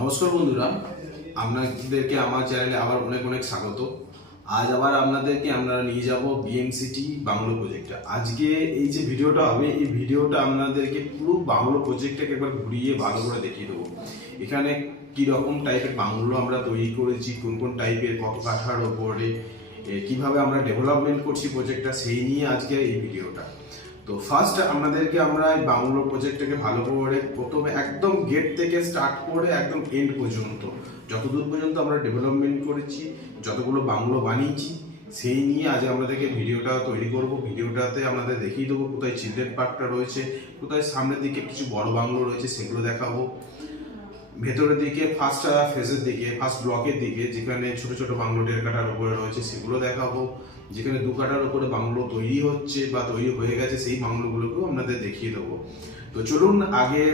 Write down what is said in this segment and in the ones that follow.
নমস্কার বন্ধুরা, আপনাদেরকে আমার চ্যানেলে আবার অনেক অনেক স্বাগত। আজ আবার আপনাদেরকে আমরা নিয়ে যাব বিএমসিটি বাংলো প্রজেক্টে। আজকে এই যে ভিডিওটা হবে, এই ভিডিওটা আপনাদেরকে পুরো বাংলো প্রজেক্টটাকে একবার ঘুরিয়ে ভালো করে দেখিয়ে দেবো। এখানে কি রকম টাইপের বাংলো আমরা তৈরি করেছি, কোন কোন টাইপের, কত কাঠার ওপরে, কিভাবে আমরা ডেভেলপমেন্ট করছি প্রজেক্টটা, সেই নিয়ে আজকে এই ভিডিওটা। তো ফার্স্ট আপনাদেরকে আমরা এই বাংলো প্রজেক্টটাকে ভালো করে প্রথমে একদম গেট থেকে স্টার্ট করে একদম এন্ড পর্যন্ত যতদূর পর্যন্ত আমরা ডেভেলপমেন্ট করেছি, যতগুলো বাংলো বানিয়েছি, সেই নিয়ে আজ আমাদেরকে ভিডিওটা তৈরি করব। ভিডিওটাতে আমাদের দেখিয়ে দেবো কোথায় চিলড্রেন পার্কটা রয়েছে, কোথায় সামনের দিকে কিছু বড় বাংলো রয়েছে সেগুলো দেখাবো, ভেতরের দিকে ফার্স্ট ফেজের দিকে, ফার্স্ট ব্লকের দিকে যেখানে ছোট ছোট বাংলো 1.5 কাঠার উপরে রয়েছে সেগুলো দেখাবো, যেখানে 2 কাঠার উপরে বাংলো তৈরি হচ্ছে বা তৈরি হয়ে গেছে সেই বাংলোগুলোকেও আপনাদের দেখিয়ে দেবো। তো চলুন আগে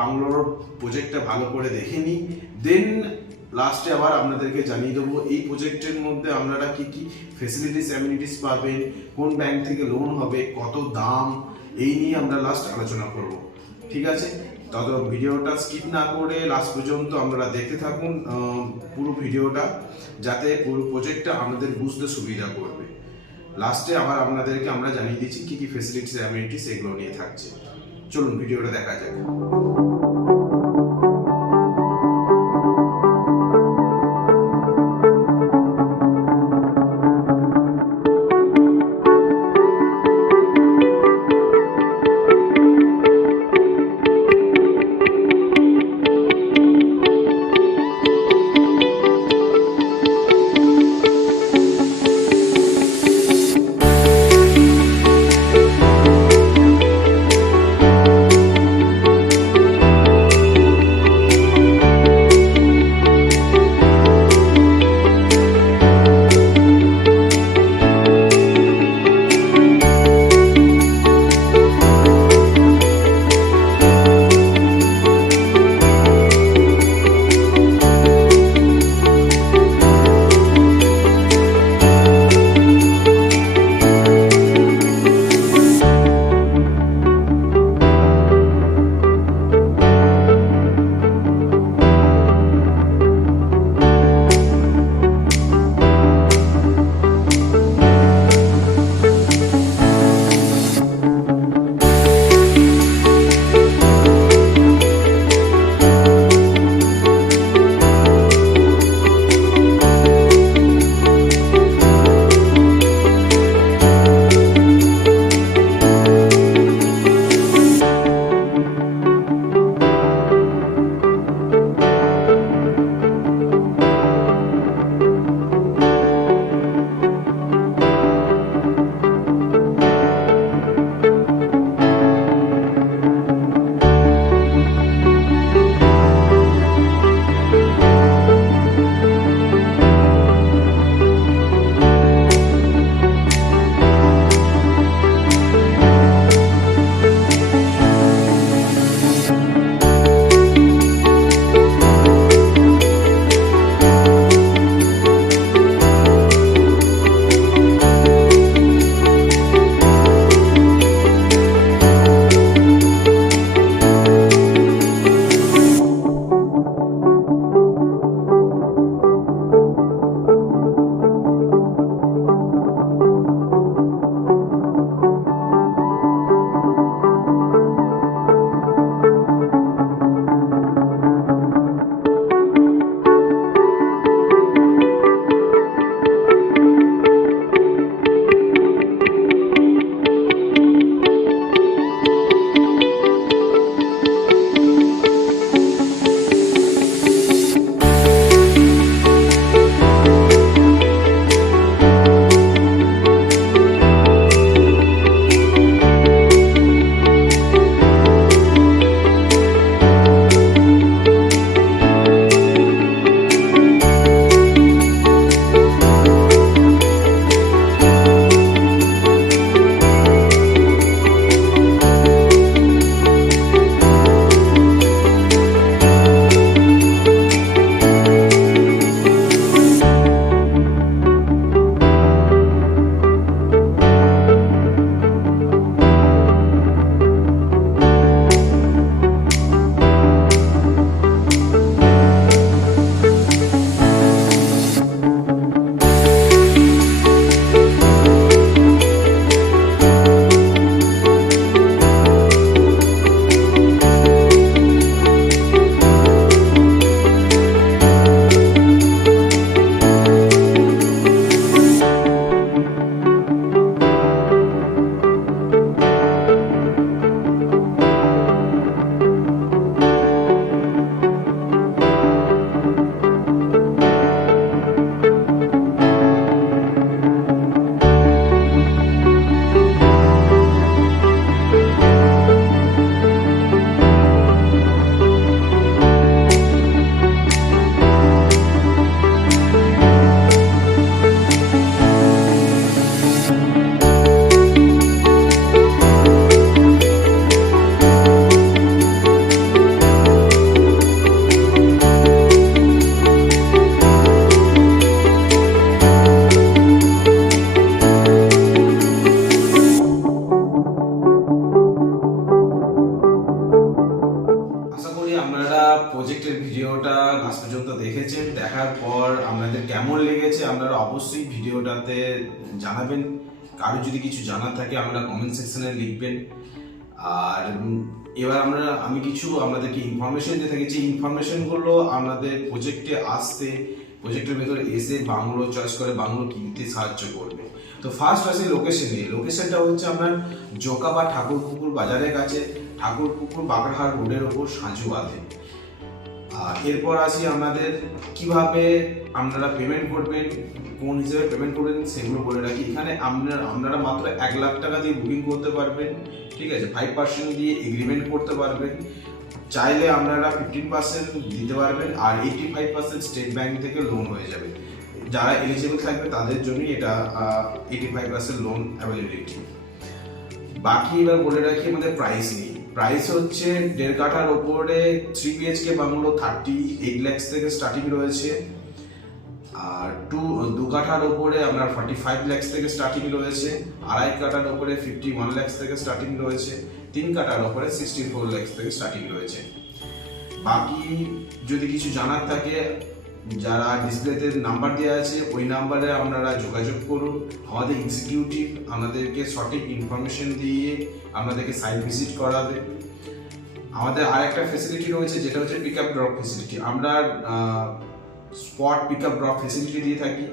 বাংলোর প্রজেক্টটা ভালো করে দেখে নিই, দেন লাস্টে আবার আপনাদেরকে জানিয়ে দেবো এই প্রজেক্টের মধ্যে আপনারা কি কি ফেসিলিটিস অ্যামিনিটিস পাবেন, কোন ব্যাংক থেকে লোন হবে, কত দাম, এই নিয়ে আমরা লাস্ট আলোচনা করব। ঠিক আছে, তত ভিডিওটা স্কিপ না করে লাস্ট পর্যন্ত আপনারা দেখতে থাকুন পুরো ভিডিওটা, যাতে পুরো প্রজেক্টটা আমাদের বুঝতে সুবিধা করবে। লাস্টে আবার আপনাদেরকে আমরা জানিয়ে দিচ্ছি কি কি ফেসিলিটিস অ্যামিনিটিস এগুলো নিয়ে থাকছে। চলুন ভিডিওটা দেখা যাক। প্রজেক্টের ভিডিওটা লাস্ট পর্যন্ত দেখেছেন, দেখার পর আপনাদের কেমন লেগেছে আপনারা অবশ্যই ভিডিওটাতে জানাবেন। কারো যদি কিছু জানার থাকে আপনারা কমেন্ট সেকশনে লিখবেন। আর এবার আমি কিছু আপনাদেরকে ইনফরমেশন দিয়ে থাকি, যে ইনফরমেশনগুলো আপনাদের প্রজেক্টের ভেতরে এসে বাংলো চয়েস করে বাংলো কিনতে সাহায্য করবে। তো ফার্স্ট আছে লোকেশন নিয়ে। লোকেশনটা হচ্ছে আপনার জোকা বা ঠাকুরপুকুর বাজারের কাছে, ঠাকুরপুকুর বাগড়াহাট রোডের ওপর সাঁজুয়াতে। এরপর আসি আপনাদের কিভাবে আপনারা পেমেন্ট করবেন, কোন হিসেবে পেমেন্ট করবেন সেগুলো বলে রাখি। এখানে আপনারা মাত্র 1 লাখ টাকা দিয়ে বুকিং করতে পারবেন, ঠিক আছে। 5% দিয়ে এগ্রিমেন্ট করতে পারবেন। চাইলে আপনারা 15% দিতে পারবেন, আর 85% স্টেট ব্যাংক থেকে লোন হয়ে যাবে। যারা এলিজিবল থাকবে তাদের জন্যই এটা 85% লোন অ্যাভেলেবিলিটি। বাকি এবার বলে রাখি আমাদের প্রাইস নিয়ে। প্রাইস হচ্ছে 1.5 কাঠার ওপরে 3 BHK বাংলো 38 lakhs থেকে স্টার্টিং রয়েছে, আর 2 কাঠার ওপরে আপনার 45 lakhs থেকে স্টার্টিং রয়েছে, 2.5 কাঠার ওপরে 51 lakhs থেকে স্টার্টিং রয়েছে, 3 কাঠার ওপরে 64 lakhs থেকে স্টার্টিং রয়েছে। বাকি যদি কিছু জানার থাকে, যারা ডিসপ্লেতে নাম্বার দেওয়া আছে ওই নাম্বারে আপনারা যোগাযোগ করুন। আমাদের এক্সিকিউটিভ আপনাদেরকে সঠিক ইনফরমেশন দিয়ে আপনাদেরকে সাইট ভিজিট করাবে। আমাদের আরেকটা ফেসিলিটি রয়েছে যেটা হচ্ছে পিক আপ ড্রপ ফেসিলিটি। আমরা spot pick up drop facility দিয়ে থাকি।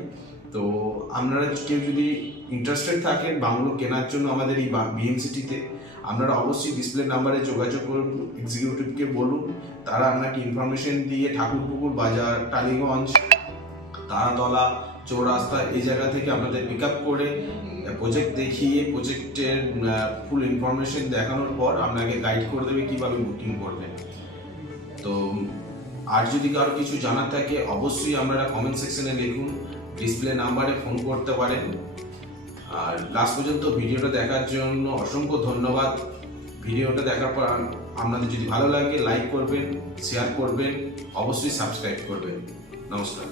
তো আপনারা কেউ যদি ইন্টারেস্টেড থাকেন বাংলো কেনার জন্য আমাদের এই বিএমসিটিতে, আপনারা অবশ্যই ডিসপ্লে নাম্বারে যোগাযোগ করুন, এক্সিকিউটিভকে বলুন, তারা আপনাকে ইনফরমেশন দিয়ে ঠাকুরপুকুর বাজার, টালিগঞ্জ, তারাতলা, চৌরাস্তা এই জায়গা থেকে আপনাদের পিক আপ করে প্রজেক্ট দেখিয়ে প্রজেক্টের ফুল ইনফরমেশন দেখানোর পর আপনাকে গাইড করে দেবে কীভাবে বুকিং করবেন। তো আর যদি কারো কিছু জানার থাকে অবশ্যই আপনারা কমেন্ট সেকশনে লিখুন, ডিসপ্লে নাম্বারে ফোন করতে পারেন। আর লাস্ট পর্যন্ত ভিডিওটা দেখার জন্য অসংখ্য ধন্যবাদ। ভিডিওটা দেখার পর আপনাদের যদি ভালো লাগে লাইক করবেন, শেয়ার করবেন, অবশ্যই সাবস্ক্রাইব করবেন। নমস্কার।